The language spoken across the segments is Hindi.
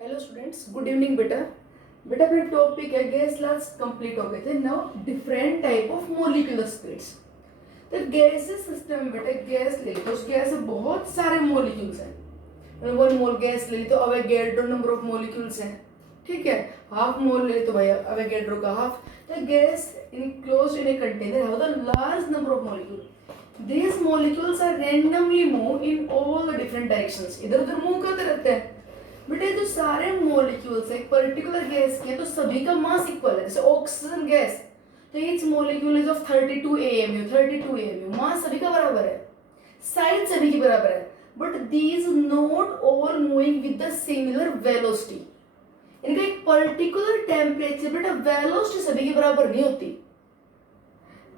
हेलो स्टूडेंट्स, गुड इवनिंग बेटा। बेटा अपने टॉपिक है गैस लास्ट कंप्लीट हो गए थे। Now different type of molecular speeds. तो गैसेस सिस्टम में बेटा गैस ले ली तो उस गैस में बहुत सारे मोलिक्यूल्स हैं। वन मोल गैस ले ली तो अवोगाड्रो नंबर ऑफ मोलिक्यूल्स हैं। ठीक है, हाफ मोल ले ली तो भाई अवोगाड्रो का हाफ। तो gas in close in a container have the large number of molecule. these molecules are randomly move in all the different directions। इधर उधर मूव करते रहते हैं। बेटे जो सारे मोलिक्यूल्स एक पर्टिकुलर गैस के तो सभी का मास इक्वल है। जैसे ऑक्सीजन गैस तो each molecule is of 32 AMU। 32 AMU मास सभी का बराबर है, साइज सभी की बराबर है, but these not all moving with the similar velocity. इनका एक पर्टिकुलर टेम्परेचर बेटा वेलोसिटी सभी की बराबर नहीं होती।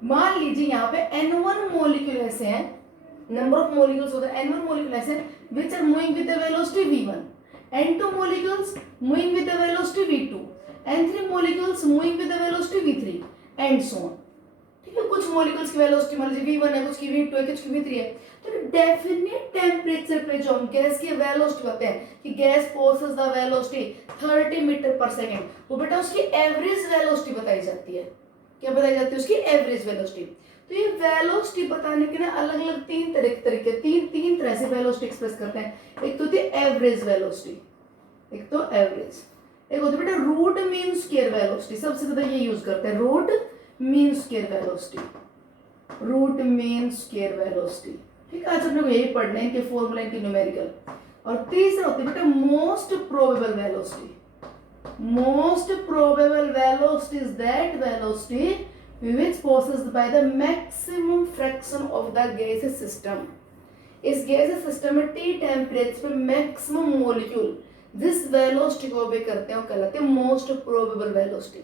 मान लीजिए यहाँ पे N1 मोलिक्यूल ऐसे हैं, नंबर ऑफ मोलिक्यूल्स होता है N1 मोलिक्यूल ऐसे हैं which are moving with the velocity v1, N2 molecules moving with the velocity v2, N3 molecules moving with the velocity v3 and so on। ठीक है, कुछ मोलिक्यूल्स की वेलोसिटी मान लीजिए v1 है, कुछ की v2 है, कुछ की v3 है। तो डेफिनेट टेम्परेचर पे जो हम गैस की वेलोसिटी कहते हैं कि gas possess the velocity 30 metre पर सेकेंड, वो बेटा उसकी एवरेज वेलोसिटी बताई जाती है। क्या बताई जाती है? उसकी एवरेज वेलोसिटी। तो ये वेलोसिटी बताने के ना अलग अलग तीन तरह से वेलोसिटी एक्सप्रेस करते हैं। एक तो होती है एवरेज वेलोसिटी, एक तो एवरेज, एक होती है बेटा रूट मीन स्क्वायर वेलोसिटी। सबसे ज्यादा ये यूज करते हैं root mean square velocity, root mean square velocity. ठीक है, आज हम लोग यही पढ़ना है, इनके फॉर्मूला, इनके न्यूमेरिकल। और तीसरा होती है बेटा most probable velocity. Most probable velocity is that velocity which passes by the maximum fraction of the gaseous system। इस गैसेस सिस्टम में T टेम्परेचर पे मैक्सिमम मोलिक्यूल जिस वेलोसिटी को ऑबे करते हैं वो कहलाते हैं मोस्ट प्रोबेबल वेलोसिटी।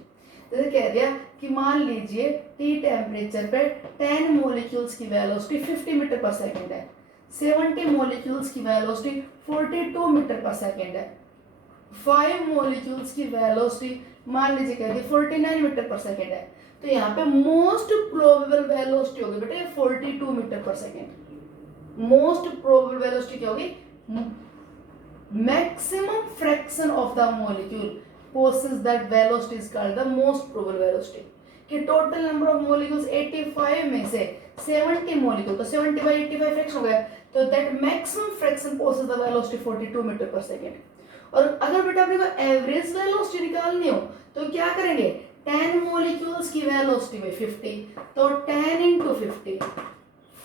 जैसे कह दिया कि मान लीजिए T टेम्परेचर पे 10 मोलिक्यूल्स की वेलोसिटी 50 मीटर पर सेकेंड है, 70 मोलिक्यूल्स की वेलोसिटी 42 मीटर पर सेकेंड है, 5 मोलिक्यूल्स की वेलोसिटी मान लीजिए कहती है 49 मीटर पर सेकेंड है। तो यहाँ पे मोस्ट प्रोबेबल वेलोसिटी होगी बेटे 42 मीटर पर सेकेंड। मोस्ट प्रोबेबल वेलोसिटी क्या होगी? Maximum fraction of the molecule possess that velocity is called the most probable velocity. कि टोटल नंबर ऑफ मोलिक्यूल्स 85 में से 70 मोलिक्यूल, तो 70/85 फ्रैक्शन हो गया, तो that maximum fraction possess the velocity 42 metre पर सेकेंड। और अगर बेटा अपने को एवरेज वेलोसिटी निकालनी हो तो क्या करेंगे? 10 मोलिक्यूल्स की वेलोसिटी में 50, तो 10 इंटू 50,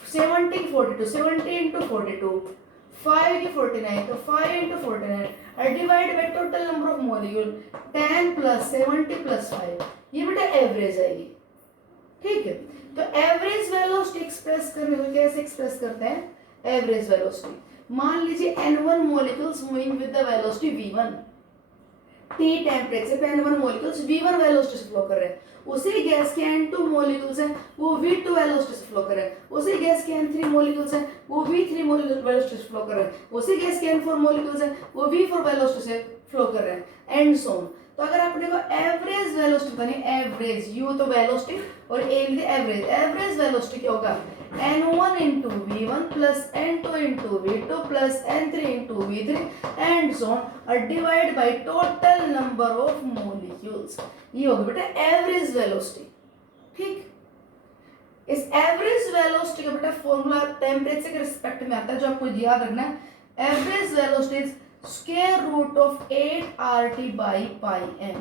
70 की 42, 70 इंटू 42, 5 की 49, तो 5 इंटू 49 और divide by total number of molecule 10 plus 70 plus 5, ये बेटा एवरेज आएगी। ठीक है, तो एवरेज वेलोसिटी एक्सप्रेस करने को कैसे एक्सप्रेस करते हैं? एवरेज वेलोसिटी मान लीजिए N1 molecules moving with the velocity v1, T temperature पे N1 molecules v1 वेलोसिटी से फ्लो कर रहे हैं। उसी गैस के N2 molecules हैं वो v2 वेलोसिटी से फ्लो कर रहे हैं। उसी गैस के N3 molecules हैं वो v3 वेलोसिटी से फ्लो कर रहे हैं। उसी गैस के N4 molecules हैं वो v4 वेलोसिटी से फ्लो कर रहे हैं एंड सो ऑन। तो अगर अपने को एवरेज वेलोसिटी बतानी, एवरेज यू तो वेलोसिटी और ए एवरेज, एवरेज वेलोसिटी क्या होगा? N1 into V1 plus N2 into V2 plus N3 into V3 and so on are divided by total number of molecules। ये होगी बेटा एवरेज वेलोसिटी। ठीक, इस एवरेज वेलोसिटी का बेटा फॉर्मूला टेम्परेचर के रिस्पेक्ट में आता है, जो आपको याद रखना है। Average velocity is square root of 8RT by pi m।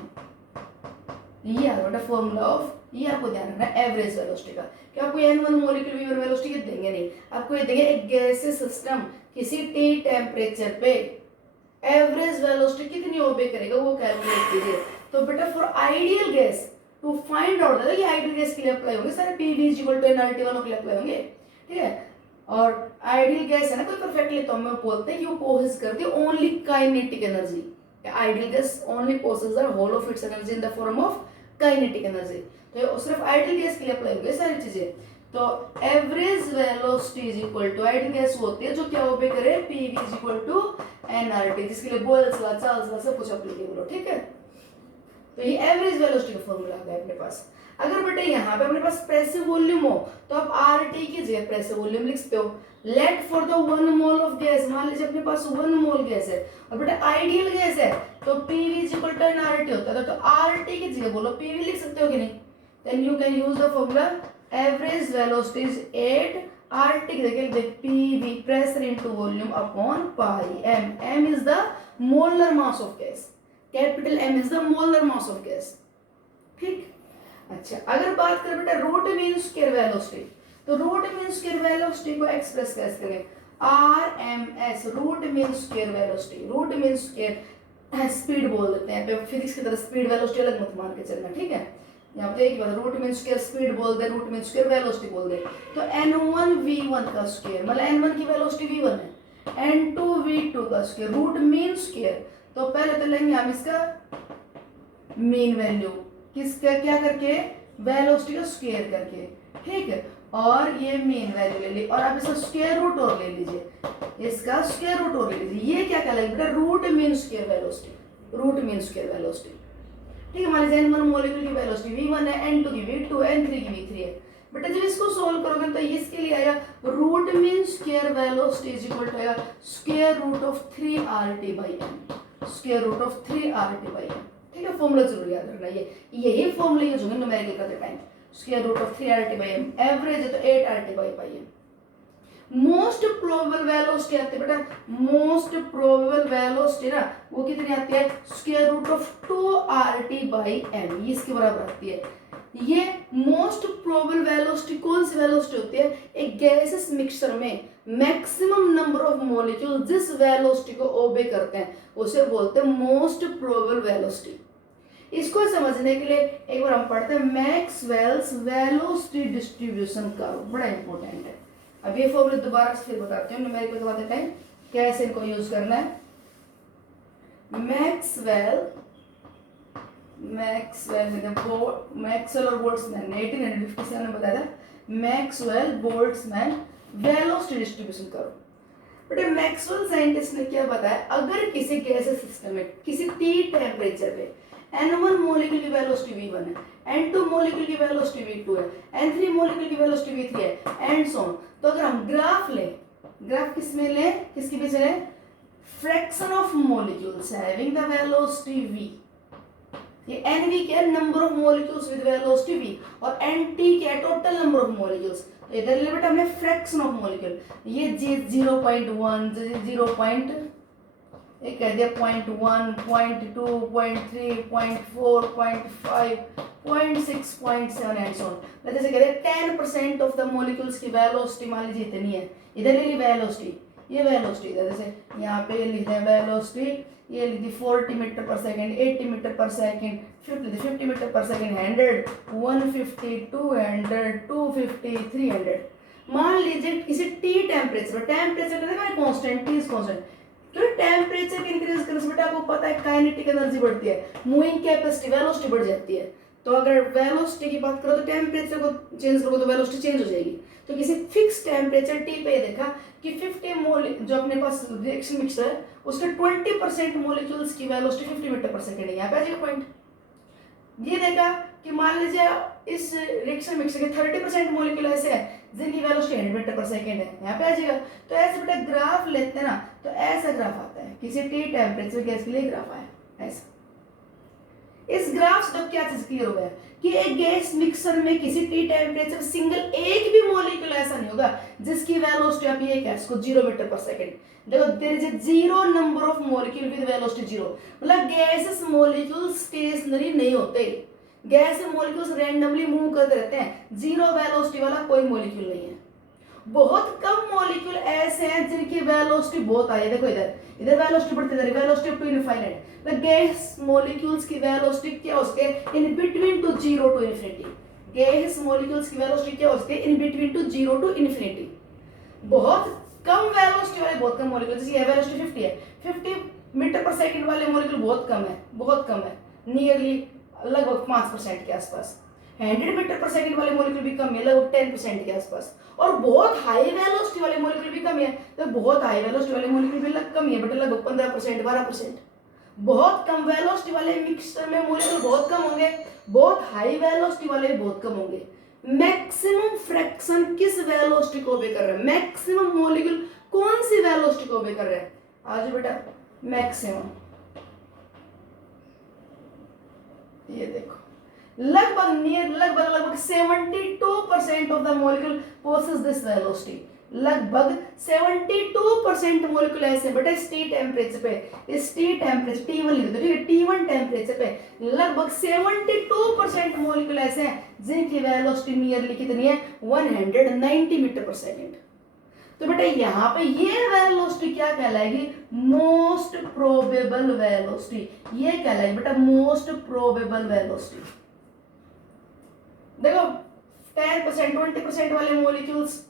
ये आ बेटा फॉर्मूला ऑफ, ये आपको ध्यान रखना है एवरेज वेलोसिटी का। कि आपको N1 मोलिक्यूल V1 वेलोसिटी के देंगे नहीं, आपको ये देंगे एक गैसीय सिस्टम किसी T टेम्परेचर पे एवरेज वेलोसिटी कितनी ओबे करेगा वो कैलकुलेट कीजिए। तो बेटा for ideal gas to find out, ये आइडियल गैस के लिए अप्लाई होंगे सारे PV = nRT वालों के लिए अप्लाई होंगे। ठीक है, और आइडियल गैस है ना कोई परफेक्टली, तो हम बोलते हैं कि वो पोसेस करती है only kinetic energy. Ideal gas only possess the whole of its energy in the form of kinetic energy. तो सिर्फ आइडियल गैस के लिए अप्लाई होंगे सारी चीजें। तो average velocity is equal to, ideal gas होती है जो क्या ओबे करे PV = nRT, जिसके लिए बोयल्स लॉ, चार्ल्स लॉ सब कुछ एप्लीकेबल हो। ठीक है, तो ये एवरेज वेलोसिटी का फॉर्मूला आ गया अपने पास। अगर बेटा यहाँ पे अपने पास प्रेसिव वॉल्यूम हो तो आप RT की जगह प्रेसिव वॉल्यूम लिख सकते हो। Let for the 1 mole of gas, मान लीजिए अपने पास 1 मोल गैस है और बेटा आइडियल गैस है, तो तो PV is equal to N RT होता है, तो RT की जगह बोलो PV लिख सकते हो कि नहीं? Then you can use the formula average velocity is 8 RT की जगह लिख PV pressure into volume upon pi m. m is the molar mass of gas, capital M is the molar mass of gas. ठीक. अच्छा, अगर बात करें बेटा रूट मीन स्क्वायर वेलोसिटी, तो रूट मीन स्क्वायर वेलोसिटी को एक्सप्रेस कैसे करें? RMS root mean square velocity. Root mean square speed बोल देते हैं, फिजिक्स की तरह स्पीड वेलोसिटी अलग मत मान के चलना, ठीक है? यहाँ पे एक बार रूट मीन स्क्वायर स्पीड बोल दे, रूट मीन स्क्वायर वेलोसिटी बोल दे, तो n1 v1 का स्क्वायर मतलब n1 की वेलोसिटी v1 है, n2 v2 का स्क्वायर रूट मीन स्क्वायर. तो पहले तो लेंगे हम इसका मीन वैल्यू, किसका क्या करके? वेलोसिटी का स्क्वायर करके, ठीक है? और ये मीन वैल्यू ले ली और अब इसका स्क्वायर रूट और ले लीजिए, इसका स्क्वायर रूट और ले लीजिए. ये क्या कहलाएगा बेटा? Root mean square velocity. Root mean square velocity, ठीक है? मान लीजिए n1 मॉलिक्यूल की वेलोसिटी v1 है, n2 की v2, n3 की v3 है. बेटा जब इसको सोल्व करोगे तो इसके लिए आएगा root mean square velocity is equal to आएगा square root of 3RT by m. Square root of 3RT by m, ठीक है? फॉर्मूला जरूर याद रखना. यही फॉर्मूला यूज होंगे न्यूमेरिकल करते time. Square root of 3RT by m, average है तो 8RT by pi m. Most probable velocity आती है बेटा, मोस्ट प्रोबेबल वेलोसिटी ना वो कितनी आती है? Square root of 2RT by m, ये इसके बराबर आती है. ये मोस्ट प्रोबेबल वेलोसिटी कौन सी वेलोसिटी होती है? एक गैसेस मिक्सचर में मैक्सिमम नंबर ऑफ मॉलिक्यूल जिस वेलोसिटी को ओबे करते हैं उसे बोलते हैं मोस्ट प्रोबेबल वेलोसिटी. इसको समझने के लिए एक बार हम पढ़ते हैं मैक्सवेल्स वेलोसिटी डिस्ट्रीब्यूशन कर्व, बड़ा इंपॉर्टेंट है. अब ये फॉर्मूला दोबारा से फिर बताते हैं न्यूमेरिकल करवाते टाइम कैसे इनको यूज करना है. मैक्सवेल और बोल्ट्जमैन 1857 में बताया था. Maxwell Boltzmann velocity distribution curve. बेटे मैक्सवेल साइंटिस्ट ने क्या बताया? अगर किसी गैसेस सिस्टम में किसी T टेम्परेचर पे n1 मॉलिक्यूल की वेलोसिटी v1 है, n2 मॉलिक्यूल की वेलोसिटी v2 है, n3 मॉलिक्यूल की वेलोसिटी v3 है एंड सो ऑन. तो अगर हम ग्राफ लें, ग्राफ किस में लें, किसके पीछे लें? Fraction of molecules having the velocity v. ये nv क्या है? Number of molecules with velocity v, और nt क्या है? Total number of molecules. तो इधर ले बेटा हमने फ्रैक्शन ऑफ मॉलिक्यूल, ये 0.1 0. एक कह दिया 0.1 0.2 0.3 0.4 0.5 0.6 0.7 एंड सो ऑन. जैसे कह रहे 10% ऑफ द मॉलिक्यूल्स की वेलोसिटी मान लीजिए इतनी है, इधर ले ली वेलोसिटी, ये वेलोसिटी जैसे यहाँ पे लिखते हैं वेलोसिटी, ये लिख दी 40 मीटर पर सेकंड, 80 मीटर पर सेकंड, 50 मीटर पर सेकंड, 100 150 200 250 300. मान लीजिए किसी T temperature, temperature constant, T is constant. तो टेम्परेचर के इंक्रीज करने से बेटा आपको पता है काइनेटिक एनर्जी बढ़ती है, मूविंग कैपेसिटी वेलोसिटी बढ़ जाती है. तो अगर वेलोसिटी की बात करो तो टेम्परेचर को चेंज करो तो वेलोसिटी चेंज हो जाएगी. तो किसी फिक्स टेम्परेचर T पे देखा कि 50 मोल जो अपने पास रिएक्शन मिक्सर है उसके 20% मॉलिक्यूल्स की वेलोसिटी 50 मीटर पर सेकंड है. यहाँ पे आ जाएगा पॉइंट. ये देखा कि मान लीजिए इस रिएक्शन मिक्सर के 30% मॉलिक्यूल ऐसे हैं जिनकी वेलोसिटी 100 मीटर पर सेकंड है, यहाँ पे आ जाएगा. तो ऐसे बेटा ग्राफ लेते हैं ना, तो ऐसा ग्राफ आता है किसी T टेम्परेचर गैस के लिए ग्राफ आया ऐसा. इस ग्राफ से तो क्या चीज क्लियर हो गया कि एक गैस मिक्सर में किसी T टेम्परेचर सिंगल एक भी मॉलिक्यूल ऐसा नहीं होगा जिसकी वेलोसिटी आप ये कह इसको 0 मीटर पर सेकंड. देखो there is a zero number of molecule with velocity 0. मतलब गैसेस मॉलिक्यूल स्टेशनरी नहीं होते, गैस मॉलिक्यूल्स रैंडमली मूव करते रहते हैं. जीरो वेलोसिटी वाला कोई मॉलिक्यूल नहीं है. बहुत कम मॉलिक्यूल ऐसे हैं जिनकी वेलोसिटी बहुत आई है. देखो इधर वेलोसिटी बढ़ती जा रही है, velocity to infinite. The gas molecules की वेलोसिटी क्या हो सकती है? In between to 0 to infinity. Gas molecules की वेलोसिटी क्या हो सकती है? In between to 0 to infinity. बहुत कम वेलोसिटी वाले बहुत कम मॉलिक्यूल, जैसे ये वेलोसिटी 50 है, 50 मीटर पर सेकंड वाले मॉलिक्यूल बहुत कम है, बहुत कम है, नियरली लगभग 5% के आसपास. 100 मीटर पर सेकंड वाले मॉलिक्यूल भी कम है, लगभग 10% के आसपास. और बहुत हाई वेलोसिटी वाले मॉलिक्यूल भी कम है, तो बहुत हाई वेलोसिटी वाले मॉलिक्यूल भी कम है, बट लगभग 15% 12%. बहुत कम वेलोसिटी वाले मिक्सचर में मॉलिक्यूल बहुत कम होंगे, बहुत हाई वेलोसिटी वाले बहुत कम होंगे. मैक्सिमम फ्रैक्शन किस वेलोसिटी को ओबे कर रहा है? मैक्सिमम मॉलिक्यूल कौन सी वेलोसिटी को ओबे कर रहा है? आज बेटा मैक्सिमम ये देखो लगभग 72% of the molecule possess this velocity. लगभग 72% मॉलिक्यूल ऐसे बेटा इस टी टेम्परेचर पे, इस टी टेम्परेचर T1 लिख दो, ठीक है, T1 टेम्परेचर पे लगभग 72% मॉलिक्यूल ऐसे हैं जिनकी वेलोसिटी नियरली कितनी है 190 मीटर पर सेकेंड। तो बेटा यहाँ पे ये वेलोसिटी क्या कहलाएगी, मोस्ट प्रोबेबल वेलोसिटी, ये कहलाएगी बेटा मोस्ट प्रोबेबल वेलोसिटी। देखो 10% 20% वाले मॉलिक्यूल्स,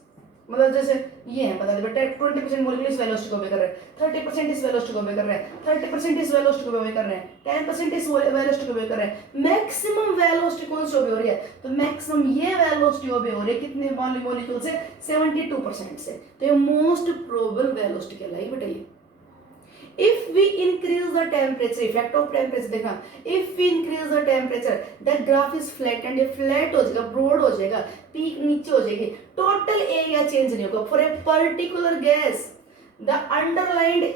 मतलब जैसे ये है बता दे बेटा 20% मॉलिक्यूल इस वेलोसिटी को ओबे कर रहे हैं, 30% इस वेलोसिटी को ओबे कर रहे हैं, 30% इस वेलोसिटी को ओबे कर रहे हैं, 10% इस वेलोसिटी को ओबे कर रहे हैं, मैक्सिमम वेलोसिटी कौन सी ओबे हो रही है, तो मैक्सिमम ये वेलोसिटी ओबे हो रही है कितने मॉलिक्यूल से 72% से। तो ये मोस्ट प्रोबेबल वेलोसिटी कहलाएगी बेटा ये। If we increase the temperature, effect of temperature देखना, if we increase the temperature, that graph is flattened, ये flat हो जाएगा, broad हो जाएगा, peak नीचे हो जाएगी, total area change नहीं होगा। For a particular gas, the underlined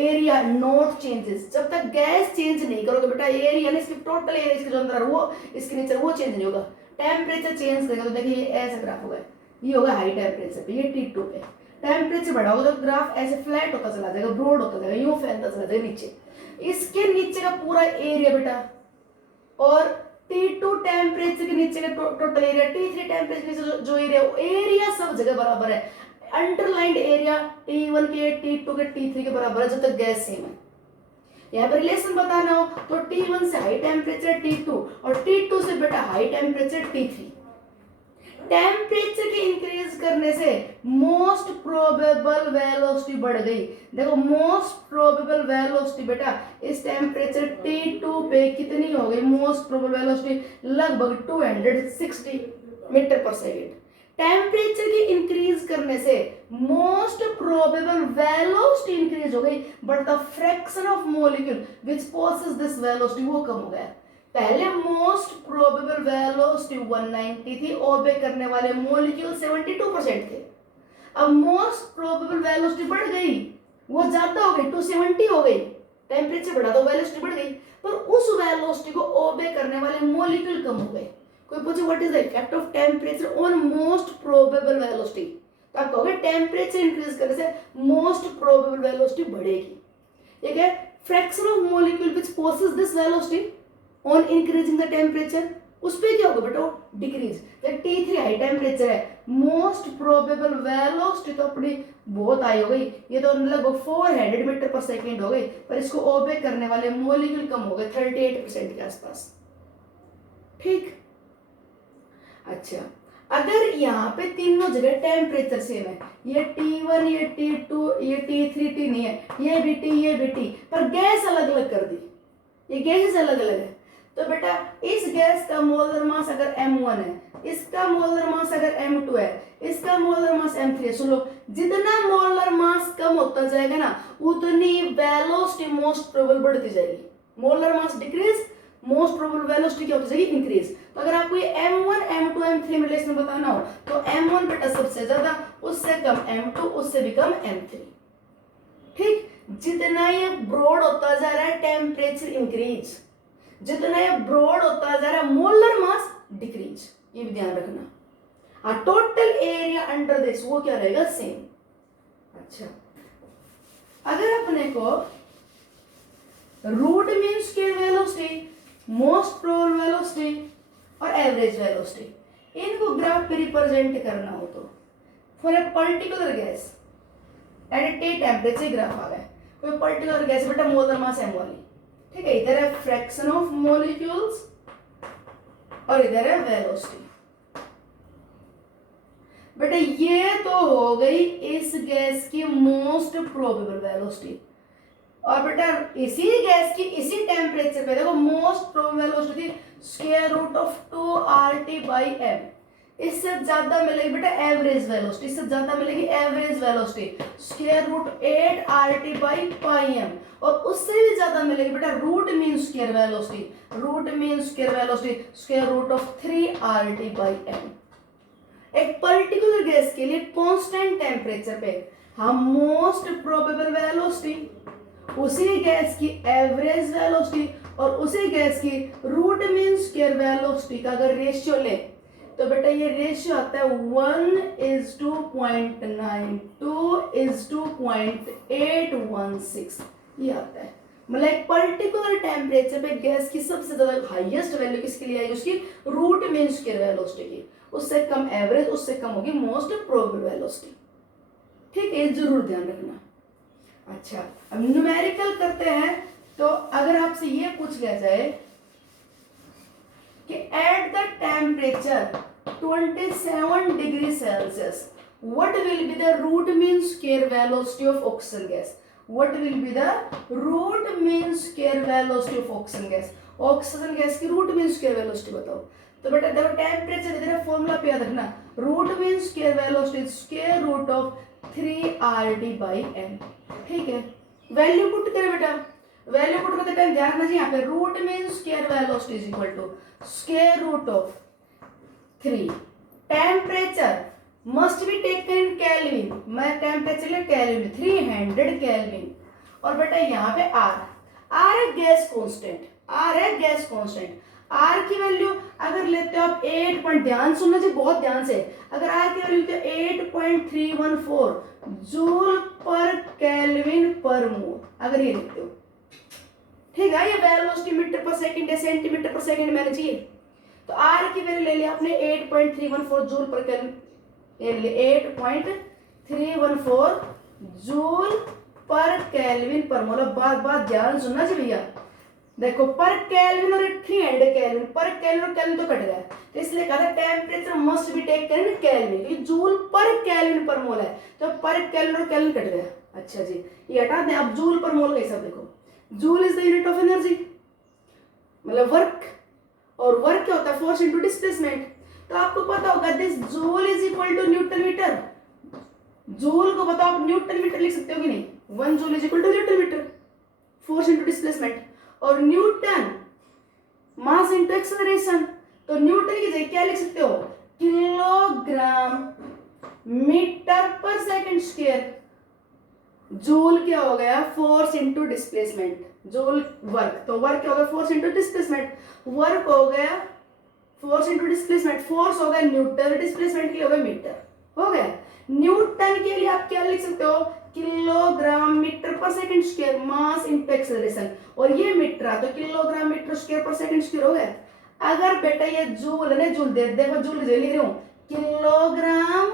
area not changes। जब तक गैस चेंज नहीं करोगे बेटा एरिया ना, इसकी टोटल एरिया इसके जो अंदर वो इसके नीचे वो चेंज नहीं होगा। टेम्परेचर चेंज करेगा तो देखिए ये ऐसा ग्राफ होगा, ये होगा हाई टेम्परेचर पे, ये T2 पे। टेम्परेचर बढ़ा होगा तो ग्राफ ऐसे फ्लैट होता चला जाएगा, ब्रॉड होता जाएगा, यूं फैलता चला जाएगा नीचे। इसके नीचे का पूरा एरिया बेटा, और T2 टेम्परेचर के नीचे का टोटल एरिया, T3 टेम्परेचर के नीचे जो एरिया, वो एरिया सब जगह बराबर है। अंडरलाइंड एरिया T1 के, T2 के, T3 के बराबर है जब तक गैस सेम है। यहाँ पर रिलेशन बताना हो तो T1 से हाई टेम्परेचर T2 और T2 से बेटा हाई टेम्परेचर T3। टेम्परेचर के इंक्रीज करने से मोस्ट प्रोबेबल वेलोसिटी बढ़ गई। देखो मोस्ट प्रोबेबल वेलोसिटी बेटा इस टेम्परेचर T2 पे कितनी हो गई, मोस्ट प्रोबेबल वेलोसिटी लगभग 260 मीटर पर सेकेंड। टेम्परेचर की इंक्रीज करने से मोस्ट प्रोबेबल वेलोसिटी इंक्रीज हो गई, but the fraction of molecule which possess this velocity वो कम हो गया। पहले मोस्ट प्रोबेबल वेलोसिटी 190 थी, ओबे करने वाले मॉलिक्यूल 72% थे। अब मोस्ट प्रोबेबल वेलोसिटी बढ़ गई, वो ज्यादा हो गई, 270 हो गई, टेम्परेचर बढ़ा तो वेलोसिटी बढ़ गई, पर उस वेलोसिटी को ओबे करने वाले मॉलिक्यूल कम हो गए। कोई पूछे what is the effect of temperature on most probable velocity, तो आप कहोगे टेम्परेचर इंक्रीज करने से मोस्ट प्रोबेबल वेलोसिटी बढ़ेगी। ये क्या है, fraction of molecule which possess this velocity on increasing the temperature, उस पे क्या होगा बेटा डिक्रीज। जब T3 हाई टेम्परेचर है, मोस्ट प्रोबेबल वेलोसिटी तो अपनी बहुत हाई हो गई, ये तो लगभग 400 मीटर पर सेकेंड हो गई, पर इसको ओबे करने वाले मॉलिक्यूल कम हो गए 38% के आसपास। ठीक, अच्छा अगर यहाँ पे तीनों जगह टेम्परेचर सेम है, ये T1 ये T2 ये T3 T नहीं है, ये भी T ये भी T, पर गैस अलग अलग कर दी, ये गैसेस अलग अलग है, तो बेटा इस गैस का मोलर मास अगर M1 है, इसका मोलर मास अगर M2 है, इसका मोलर मास M3 है। सुनो, जितना मोलर मास कम होता जाएगा ना उतनी वेलोसिटी मोस्ट प्रोबेबल बढ़ती जाएगी। Molar mass decrease, most probable velocity क्या होती जाएगी इंक्रीज। तो अगर आपको ये M1 M2 M3 में रिलेशन बताना हो तो M1 बेटा सबसे ज्यादा, उससे कम M2, उससे भी कम M3। ठीक, जितना ये ब्रॉड होता जा रहा है टेम्परेचर इंक्रीज, जितना ये ब्रॉड होता जा रहा है मोलर मास डिक्रीज, ये भी ध्यान रखना। हाँ, टोटल एरिया अंडर दिस वो क्या रहेगा सेम। अच्छा, अगर अपने को root mean square velocity, most probable velocity और एवरेज वेलोसिटी इनको ग्राफ पे रिप्रेजेंट करना हो तो for a particular gas at T temperature graph आ गया, कोई पर्टिकुलर गैस बेटा मोलर मास M वाली, ठीक है, इधर है फ्रैक्शन ऑफ मॉलिक्यूल्स और इधर है वेलोसिटी। बेटा ये तो हो गई इस गैस की मोस्ट प्रोबेबल वेलोसिटी, और बेटा इसी गैस की इसी टेम्परेचर पे देखो मोस्ट प्रोबेबल वेलोसिटी थी स्क्वायर रूट ऑफ 2RT/m। इससे ज्यादा मिलेगी बेटा एवरेज वेलोसिटी, इससे ज्यादा मिलेगी average velocity square root 8RT/m, और उससे भी ज्यादा मिलेगी बेटा root mean square velocity, root mean square velocity square root of 3RT/m। एक पर्टिकुलर गैस के लिए कांस्टेंट टेम्परेचर पे हम मोस्ट प्रोबेबल वेलोसिटी, उसी गैस की एवरेज वेलोसिटी और उसी गैस की root root mean square velocity का अगर रेशियो ले तो बेटा ये रेशियो आता है 1:0.92:0.816 ये आता है। मतलब एक पर्टिकुलर टेम्परेचर पे गैस की सबसे ज्यादा हाईएस्ट वैल्यू किसके लिए आएगी, उसकी रूट मीन स्क्वायर वेलोसिटी की, उससे कम एवरेज, उससे कम होगी मोस्ट प्रोबेबल वेलोसिटी। ठीक है, जरूर ध्यान रखना। अच्छा, अब न्यूमेरिकल करते हैं। तो अगर आपसे ये पूछ लिया जाए कि at the temperature 27 degree Celsius what will be the root mean square velocity of oxygen gas, what will be the root mean square velocity of oxygen gas, oxygen gas की रूट मीन स्क्वायर वेलोसिटी बताओ। तो बेटा देखो टेम्परेचर इधर फॉर्मूला पे याद रखना, root mean square velocity square root of 3RT/m। ठीक है, वैल्यू पुट करें बेटा, वैल्यू पुट करते टाइम ध्यान रखना जी, यहाँ पे root mean square velocity is equal to square root of 3, temperature must be taken in kelvin, मैं टेम्परेचर ले केल्विन 300 केल्विन, और बेटा यहाँ पे आर है गैस कांस्टेंट, आर है गैस कांस्टेंट। आर की वैल्यू अगर लेते हो आप 8 पॉइंट, ध्यान सुनना चाहिए बहुत ध्यान से, अगर आर की वैल्यू लेते हो 8.314 जूल पर केल्विन पर मोल, अगर ये लिखते हो, ठीक है, ये वेलोसिटी मीटर पर सेकंड या सेंटीमीटर पर सेकंड में आनी चाहिए। तो आर की वैल्यू ले लिया आपने 8.314 जूल पर केल्विन, ये ले 8.314 जूल पर केल्विन पर मोल। बात ध्यान सुनना चाहिए भैया, देखो पर केल्विन और 300 केल्विन, पर केल्विन और केल्विन तो कट गया, तो इसलिए कहा था temperature must be taken in kelvin, ये जूल पर केल्विन पर मोल है, तो पर केल्विन और केल्विन कट गया। अच्छा जी, ये हटा दें, अब जूल पर मोल कैसा, देखो joule is the unit of energy, मतलब वर्क, और वर्क क्या होता है, फोर्स इनटू डिस्प्लेसमेंट। तो आपको पता होगा this joule is equal to newton metre, joule को बताओ आप न्यूटन मीटर लिख सकते हो कि नहीं, 1 joule is equal to newton metre, force into displacement, और न्यूटन मास इनटू एक्सेलरेशन। तो न्यूटन की जगह क्या लिख सकते हो, किलोग्राम मीटर पर सेकंड स्क्वायर, जूल क्या हो गया, force into displacement, joule work, तो वर्क क्या हो गया, फोर्स इनटू डिस्प्लेसमेंट, वर्क हो गया फोर्स इनटू डिस्प्लेसमेंट, फोर्स हो गया न्यूटन, डिस्प्लेसमेंट के लिए हो गया मीटर, हो गया। न्यूटन के लिए आप क्या लिख सकते हो, किलोग्राम मीटर पर सेकंड स्क्वायर, मास इनटू एक्सेलरेशन, और ये मीटर है तो kilogram meter square per second square हो गया। अगर बेटा ये जूल है, जूल देखो जूल ले रही हूं, kilogram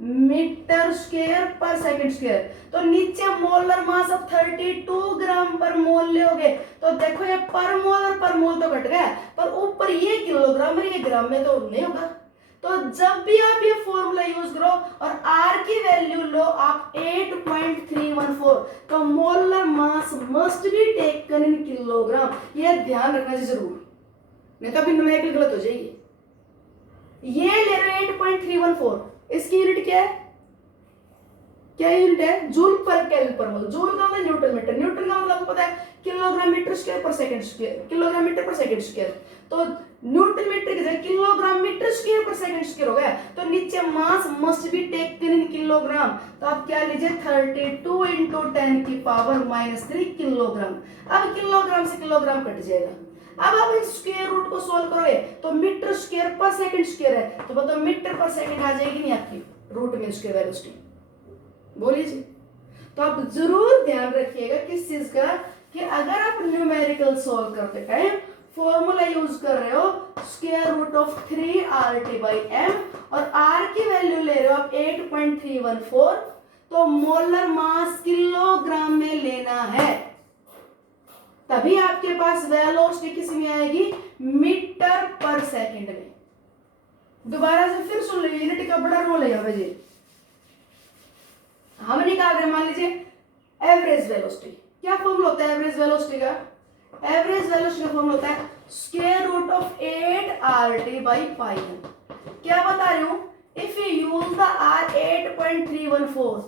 meter square per second square, तो नीचे मोलर मास ऑफ 32 ग्राम पर मोल लोगे, तो देखो ये पर मोल और पर मोल तो घट गया, पर ऊपर ये किलोग्राम और ये ग्राम में तो नहीं होगा। तो जब भी आप ये फॉर्मूला यूज करो और आर की वैल्यू लो आप 8.314, तो molar mass must be taken in kilogram, ये ध्यान रखना जरूर, नहीं तो अभी न्यूमेरिकल गलत हो जाएगी। ये ले रहे 8.314, इसकी यूनिट क्या है, क्या यूनिट है, जूल पर केल्विन पर मोल, जूल का मतलब न्यूटन मीटर, न्यूटन का मतलब पता है kilogram meter square per second square, kilogram metre पर सेकंड स्क्वायर, तो न्यूटन मीटर की जगह kilogram meter square per second square हो गया, तो नीचे mass must be taken in kilogram, तो आप क्या लीजिए 32 इंटू 10 की पावर -3 किलोग्राम। अब किलोग्राम से किलोग्राम कट जाएगा। अब आप इस स्क्वायर रूट को सोल्व करोगे तो metre square per second square है, तो बताओ मीटर पर सेकंड आ जाएगी नहीं आपकी रूट मीन स्क्वायर वेलोसिटी, बोलिए जी। तो आप जरूर ध्यान रखिएगा किस चीज का, कि अगर आप न्यूमेरिकल सोल्व करते टाइम फॉर्मूला यूज कर रहे हो स्क्वायर रूट ऑफ 3RT/m और r की वैल्यू ले रहे हो आप 8.314, तो मोलर मास किलोग्राम में लेना है, तभी आपके पास वेलोसिटी किस में आएगी, मीटर पर सेकंड में। दोबारा से फिर सुन लीजिए, यूनिट का बड़ा रोल है यहाँ पे जी। हम निकाल रहे मान लीजिए एवरेज वेलोसिटी, क्या फॉर्मूला होता है एवरेज वेलोसिटी का, एवरेज वेलोसिटी का फॉर्मूला होता है स्क्वायर रूट ऑफ 8RT/m। क्या बता रही हूं, if you use the r 8.314,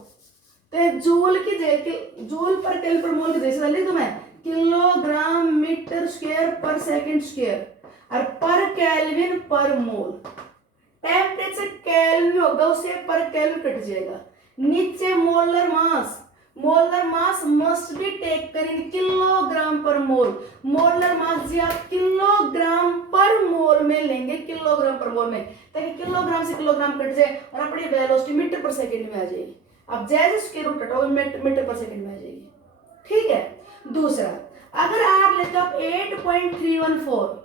तो जूल की जगह जूल पर केल्विन पर मोल की जगह लिख दूं मैं kilogram meter square per second square, और पर केल्विन पर मोल, टेम्परेचर केल्विन होगा उसे पर केल्विन कट जाएगा, नीचे molar mass must be taken in kilogram पर मोल, मोलर मास जी आप किलोग्राम स्केल लेंगे किलोग्राम पर मोल में, ताकि किलोग्राम से किलोग्राम कट जाए और अपनी वेलोसिटी मीटर पर सेकंड में आ जाएगी। अब जैसे स्क्वायर रूट हटाओगे मीटर पर सेकंड में आ जाएगी। ठीक है। दूसरा, अगर आप लेते हो 8.314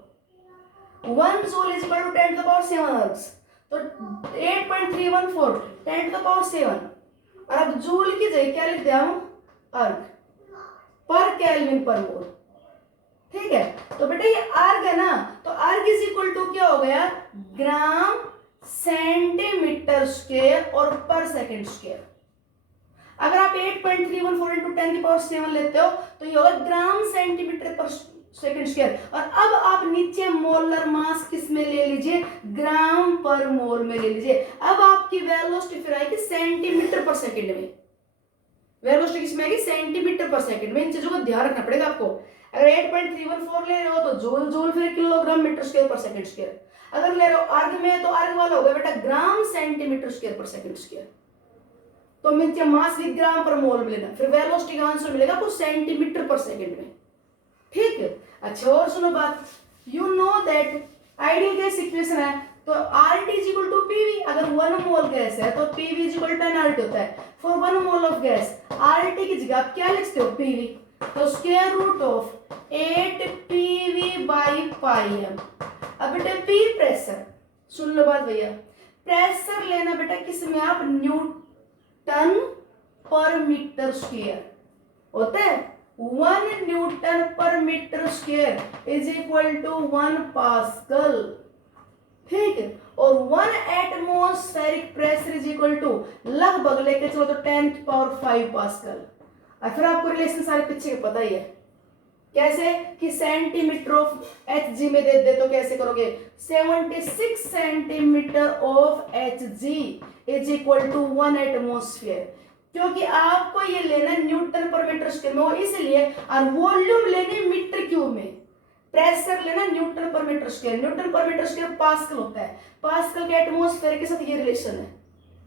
1 joule is equal to 10 to the power 7 ergs, तो 8.314 10 टू द पावर 7, और अब जूल की जगह क्या लिखते हैं हम, अर्ग पर केल्विन पर मोल। ठीक है, तो बेटा ये अर्ग है ना, तो अर्ग इज इक्वल टू क्या हो गया, ग्राम सेंटीमीटर स्क्वायर और पर सेकंड स्क्वायर। अगर आप 8.314 इंटू 10 की पावर 7 लेते हो तो ये होगा ग्राम सेंटीमीटर पर सेकंड स्क्वायर, और अब आप नीचे मोलर मास किस में ले लीजिए, ग्राम पर मोल में ले लीजिए। अब आपकी वेलोसिटी फिर आएगी सेंटीमीटर पर सेकंड में, वेलोसिटी किस में आएगी, सेंटीमीटर पर सेकंड में। इन चीजों का ध्यान रखना पड़ेगा आपको। अगर 8.314 ले रहे हो तो जूल, जूल फिर kilogram meter square per second square. अगर ले रहे हो अर्ग में तो अर्ग वाला होगा बेटा gram centimetre square per second square. तो नीचे मास भी ग्राम पर मोल में लेना, फिर वेलोसिटी का आंसर मिलेगा आपको सेंटीमीटर पर सेकंड में। ठीक है। अच्छा और सुनो बात, you know that ideal gas equation है तो RT is equal to PV। अगर 1 मोल गैस है तो PV is equal to 10 RT होता है। For 1 mole of gas RT की जगह आप क्या लिखते हो, PV, तो square root of 8 PV by pi m। अब बेटा P प्रेशर, सुन लो बात भैया, प्रेशर लेना बेटा किस में, आप न्यूटन पर मीटर स्क्वायर होता है। 1 newton per metre square is equal to 1 pascal. ठीक है, और 1 atmospheric pressure is equal to लगभग लेके चलो तो 10 की पावर 5 पास्कल। और फिर आपको रिलेशन सारे पीछे का पता ही है, कैसे कि सेंटीमीटर ऑफ Hg में दे तो कैसे करोगे, 76 centimetre of Hg is equal to 1 atmosphere, क्योंकि आपको ये लेना न्यूटन पर मीटर स्क्वायर में हो इसलिए, और वॉल्यूम लेने मीटर क्यूब में, प्रेशर लेना Newton per metre square, Newton per metre square pascal होता है, पास्कल के एटमॉस्फेयर के साथ ये रिलेशन है।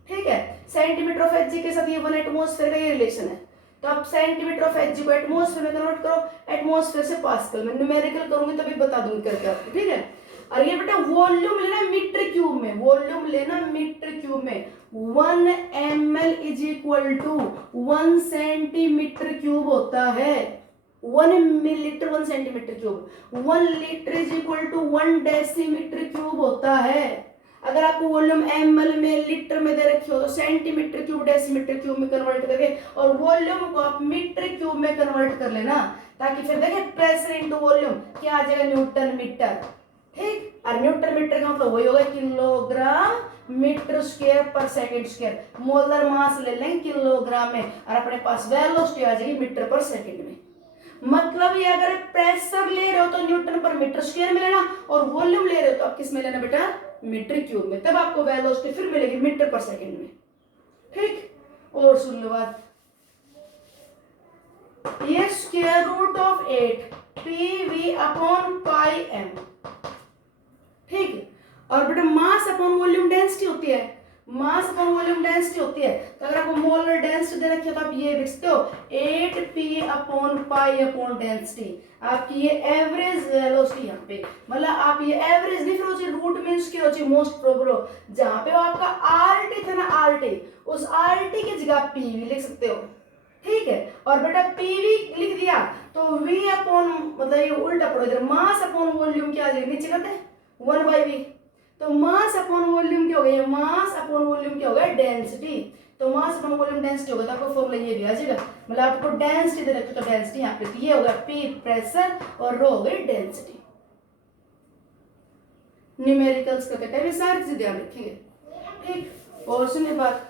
ठीक है, सेंटीमीटर ऑफ Hg के साथ ये 1 एटमॉस्फेयर का ये रिलेशन है। तो आप सेंटीमीटर ऑफ Hg को एटमॉस्फेयर में कन्वर्ट करो, एटमॉस्फेयर से पास्कल में, न्यूमेरिकल करूंगी तभी बता दूंगी करके आपको। ठीक है, और ये बेटा वॉल्यूम लेना मीटर क्यूब में, वॉल्यूम लेना मीटर क्यूब में, 1 ml is equal to 1 centimetre cube होता है। 1 millilitre 1 centimetre cube, 1 litre is equal to 1 decimetre cube होता है। अगर आपको वॉल्यूम ml में लीटर में दे रखी हो तो सेंटीमीटर क्यूब डेसीमीटर क्यूब में कन्वर्ट करके, और वॉल्यूम को आप मीटर क्यूब में कन्वर्ट कर लेना, ताकि फिर देखें प्रेशर इनटू वॉल्यूम क्या आ जाएगा, न्यूटन मीटर। ठीक, और न्यूटन मीटर का मतलब वही होगा kilogram meter square per second square. Molar mass ले लेंगे किलोग्राम में और अपने पास वेलोसिटी आ जाएगी मीटर पर सेकंड में। मतलब ये अगर प्रेशर ले रहे हो तो न्यूटन पर मीटर स्क्वायर में लेना, और वॉल्यूम ले रहे हो तो आप किस में लेना बेटा, मीटर क्यूब में, तब आपको वेलोसिटी फिर मिलेगी मीटर पर सेकंड में। ठीक, और सुन लो बात, ये square root of 8 PV upon pi m। ठीक है, और बेटा मास अपॉन वॉल्यूम डेंसिटी होती है, मास अपॉन वॉल्यूम डेंसिटी होती है। तो अगर आपको मोलर डेंसिटी दे रखी है तो आप ये लिखते हो 8p upon pi upon density. आपकी ये एवरेज वेलोसिटी यहाँ पे, मतलब आप ये एवरेज नहीं, फिर हो रूट मींस क्या हो मोस्ट प्रोबेबल, जहाँ पे आपका RT था ना, RT, उस RT की जगह PV लिख सकते हो। ठीक है, और बेटा PV लिख दिया तो V अपॉन, मतलब ये उल्टा पड़ो इधर, मास अपॉन वॉल्यूम क्या आ जाएगा, नीचे करते 1/V। तो मास अपॉन वॉल्यूम क्या हो गया, मास अपॉन वॉल्यूम क्या हो गया, डेंसिटी। तो मास अपॉन वॉल्यूम डेंसिटी होगा तो आपको फॉर्मूला ये भी आ जाएगा, मतलब आपको डेंसिटी दे रखी तो डेंसिटी यहाँ पे ये होगा P प्रेशर और रो हो गई डेंसिटी। न्यूमेरिकल्स का कहते हैं सारी चीजें ध्यान रखिए। ठीक, और सुनिए बात,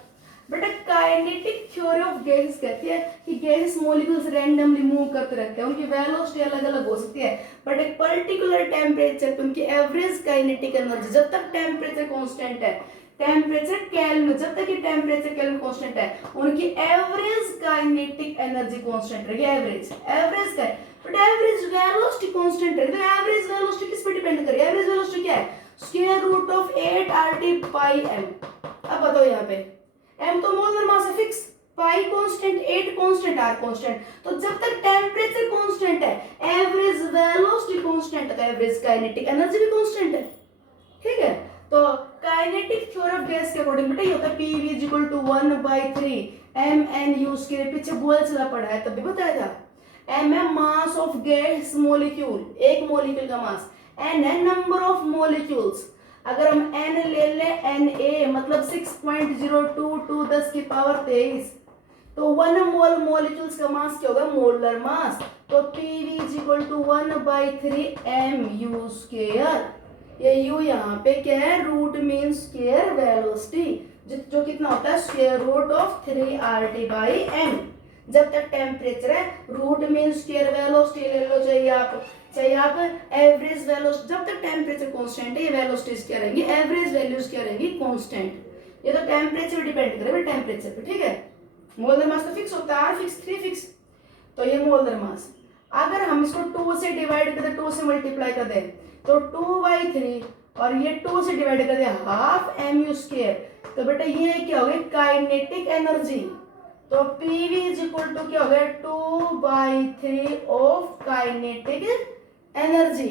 बेटा काइनेटिक थ्योरी ऑफ गैसेस कहती है कि गैसेस मॉलिक्यूल्स रैंडमली मूव करते रहते हैं, उनकी वेलोसिटी अलग अलग हो सकती है, बट एक पर्टिकुलर टेम्परेचर पे उनकी एवरेज काइनेटिक एनर्जी, जब तक टेम्परेचर कांस्टेंट है, टेम्परेचर केल्विन, जब तक कि टेम्परेचर केल्विन कांस्टेंट है, उनकी एवरेज काइनेटिक एनर्जी कांस्टेंट रहेगी। एवरेज एवरेज का है, बट एवरेज वेलोसिटी कांस्टेंट रहेगी। तो एवरेज वेलोसिटी किस पे डिपेंड करेगी, एवरेज वेलोसिटी क्या है, square root of 8 RT pi m। अब बताओ यहाँ पे m तो मोलर मास है fix, pi constant, 8 constant, r constant. तो जब तक टेम्परेचर कांस्टेंट है, एवरेज वेलोसिटी कांस्टेंट है, तो एवरेज काइनेटिक एनर्जी भी कांस्टेंट है। ठीक है। तो काइनेटिक थ्योरी ऑफ गैस के अकॉर्डिंग बेटा ये होता है PV is equal to 1/3 mn के पीछे बहुत चला पड़ा है तब भी बताया था। m है मास ऑफ गैस मॉलिक्यूल, एक मॉलिक्यूल का मास, n है नंबर ऑफ मॉलिक्यूल्स। अगर हम n ले लें Na मतलब 6.022 10 की पावर 23, तो 1 मोल मॉलिक्यूल्स का मास क्या होगा, मोलर मास। तो PV is equal to 1/3 mu²। ये u यहाँ पे क्या है, रूट मीन स्क्वायर वेलोसिटी, जो कितना होता है स्क्वायर रूट ऑफ 3RT/m। जब तक टेम्परेचर है रूट मीन स्क्वायर वेलोसिटी ले लो, चाहिए आप एवरेज वेलोसिटी। जब तक टेम्परेचर कांस्टेंट है ये वेलोसिटीज क्या रहेंगी, एवरेज वैल्यूज क्या रहेंगी, कांस्टेंट। ये तो टेम्परेचर डिपेंड करेगा टेम्परेचर पे, ठीक है। मोलर मास तो फिक्स होता है, R फिक्स 3 फिक्स। तो ये मोलर मास, अगर हम इसको 2 से डिवाइड कर दे, 2 से मल्टीप्लाई कर दे, तो 2/3 और ये 2 से डिवाइड कर दे हाफ mu², तो बेटा ये क्या हो गया, काइनेटिक एनर्जी। तो पीवी इज इक्वल टू क्या हो गया, 2/3 ऑफ काइनेटिक एनर्जी,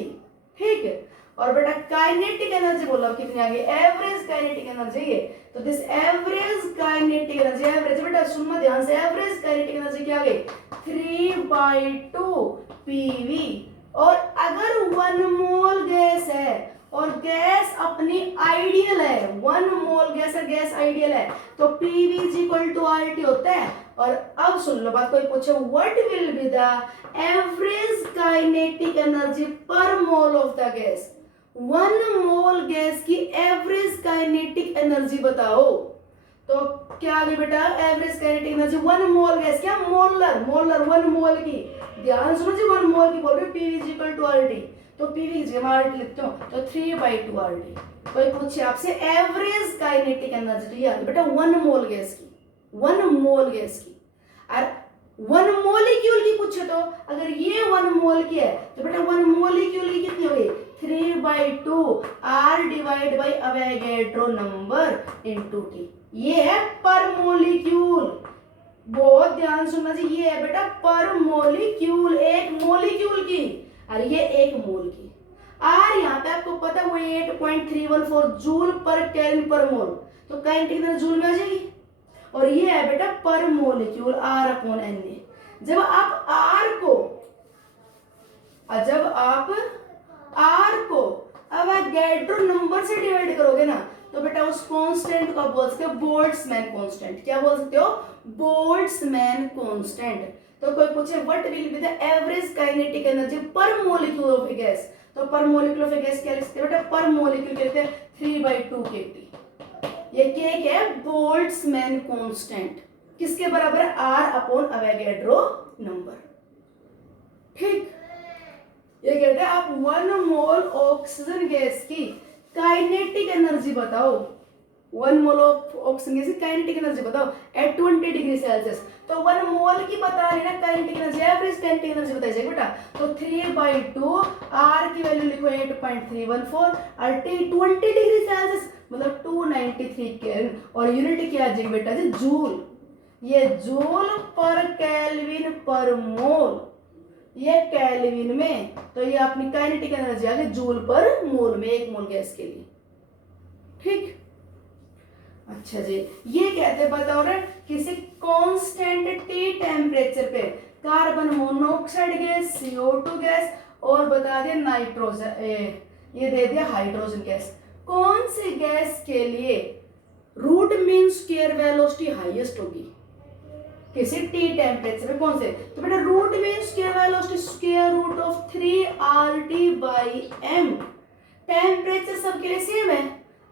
ठीक है। और बेटा काइनेटिक एनर्जी बोला कितनी आ गई, एवरेज काइनेटिक एनर्जी है। तो this average kinetic energy, average बेटा सुनना ध्यान से, एवरेज काइनेटिक एनर्जी क्या आ गई, 3/2 पीवी। और अगर 1 मोल गैस है और गैस अपनी आइडियल है, 1 मोल गैस है, गैस आइडियल है, तो PV is equal to RT होता है। और अब सुन लो बात, कोई पूछे what will be the average kinetic energy per mole of the gas, 1 mole gas की एवरेज काइनेटिक एनर्जी बताओ। तो क्या आ गई बेटा, average kinetic energy 1 mole gas, क्या मोलर, 1 मोल की, ध्यान सुनो जी, 1 मोल की बोल रहे, PV is equal to RT। तो पीवी की जगह RT लिखते हो, तो 3/2 RT। कोई पूछे आपसे एवरेज काइनेटिक एनर्जी, तो ये आ गई बेटा 1 मोल गैस की, 1 मोल गैस की। और 1 मोलिक्यूल की पूछे तो अगर ये 1 मोल की है तो बेटा 1 मोलिक्यूल की कितनी हो गई, 3/2 R divide by Avogadro number into T। ये है पर मोलिक्यूल, बहुत ध्यान सुनना जी, ये है बेटा पर मोलिक्यूल, एक मोलिक्यूल की, और ये 1 मोल की। R यहाँ पे आपको पता है वो 8.314 जूल पर केल्विन पर मोल, तो काइनेटिक एनर्जी जूल में आ जाएगी। और ये है बेटा पर मोलिक्यूल R/Na। जब आप R को अवोगाड्रो नंबर से डिवाइड करोगे ना, तो बेटा उस कांस्टेंट को आप बोल सकते हो बोल्ट्जमैन कांस्टेंट। क्या बोल सकते हो, बोल्ट्जमैन कांस्टेंट। तो कोई पूछे what will be the average kinetic energy पर मोलिक्यूल ऑफ ए गैस, तो पर मोलिक्यूल ऑफ ए गैस क्या लिखते हैं बेटा, पर मोलिक्यूल कहते हैं 3/2 kT। ये क्या है, बोल्ट्जमैन कांस्टेंट, किसके बराबर है, R/अवोगाड्रो नंबर, ठीक। ये कहते हैं आप 1 मोल ऑक्सीजन गैस की काइनेटिक एनर्जी बताओ, 1 मोल ऑफ ऑक्सीजन गैस की काइनेटिक एनर्जी बताओ एट 20 डिग्री सेल्सियस। तो 1 मोल की बता रही ना kinetic energy, average kinetic energy बताई जाएगी बेटा। तो 3/2 R की वैल्यू लिखो 8.314 और T 20 डिग्री सेल्सियस मतलब 293 केल्विन, और यूनिट क्या आ जाएगी बेटा जी, जूल। ये जूल पर केल्विन पर मोल, ये केल्विन में, तो ये अपनी काइनेटिक एनर्जी आ गई जूल पर मोल में, 1 मोल गैस के लिए, ठीक। अच्छा जी, ये कहते बताओ रे, किसी कांस्टेंट T टेम्परेचर पे carbon monoxide gas, CO2 gas, और बता दिया नाइट्रोजन, ये दे दिया हाइड्रोजन गैस। कौन सी गैस के लिए root mean square velocity highest होगी, किसी T टेम्परेचर पे, कौन से, तो बेटा root mean square velocity square root of 3RT/m। Temperature सबके लिए सेम है,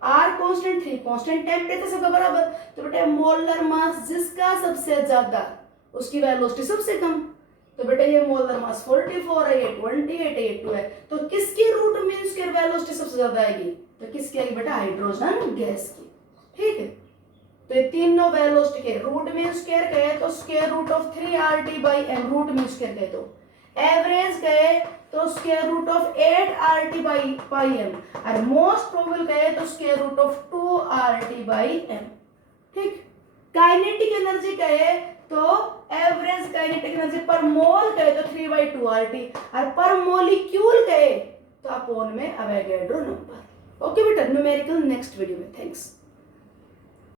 R कांस्टेंट, 3 कांस्टेंट, टेम्परेचर सबका बराबर, तो बेटा मोलर मास जिसका सबसे ज्यादा उसकी वेलोसिटी सबसे कम। तो बेटा ये मोलर मास 44 है, ये 28 है, ये 2 है, तो किसकी रूट मीन स्क्वायर वेलोसिटी सबसे ज्यादा आएगी, तो किसकी आएगी बेटा, हाइड्रोजन गैस की, ठीक है। तो ये तीनों वेलोसिटी के रूट मीन स्क्वायर कहे तो square root of 3RT/m, root mean square कहे तो, एवरेज कहे तो स्क्वायर रूट ऑफ 8RT/m, और मोस्ट प्रोबेबल कहे तो स्क्वायर रूट ऑफ 2RT/m, ठीक। काइनेटिक एनर्जी कहे तो एवरेज काइनेटिक एनर्जी पर मोल कहे तो 3/2 RT, और पर मोलिक्यूल कहे तो अपोन में अवोगाड्रो नंबर। ओके बेटा। न्यूमेरिकल नेक्स्ट वीडियो में। थैंक्स।